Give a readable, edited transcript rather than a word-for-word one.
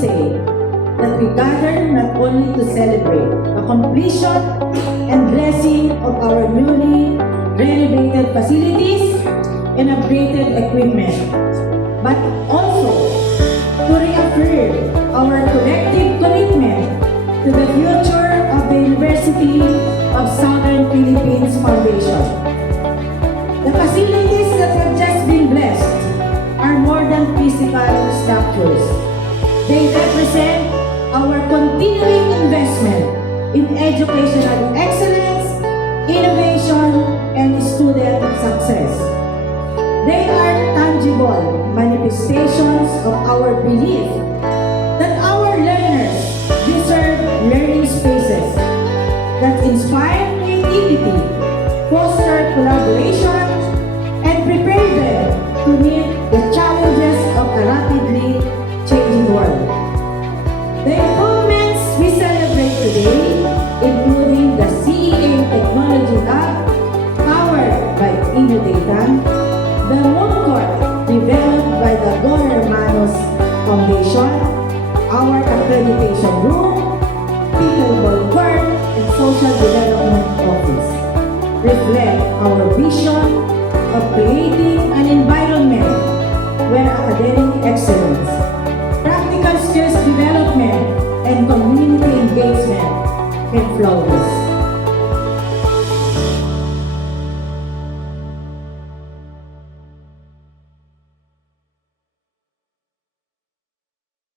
say that we gather not only to celebrate the completion and blessing of our newly renovated facilities and upgraded equipment, but also to reaffirm our collective commitment to the future of the University of Southern Philippines Foundation. The facilities that have just been blessed are more than physical structures. They represent our continuing investment in educational excellence, innovation, and student success. They are tangible manifestations of our belief that our learners deserve learning spaces that inspire creativity, foster collaboration, and prepare them to meet the challenges of a rapidly changing world. The improvements we celebrate today, including the CEA Technology Lab, powered by Innodata, the moon court developed by the Don Hermanos Foundation, our accreditation room, pickleball court, and social development office reflect our vision of creating an environment where academic excellence, practical skills development, and community engagement can flourish.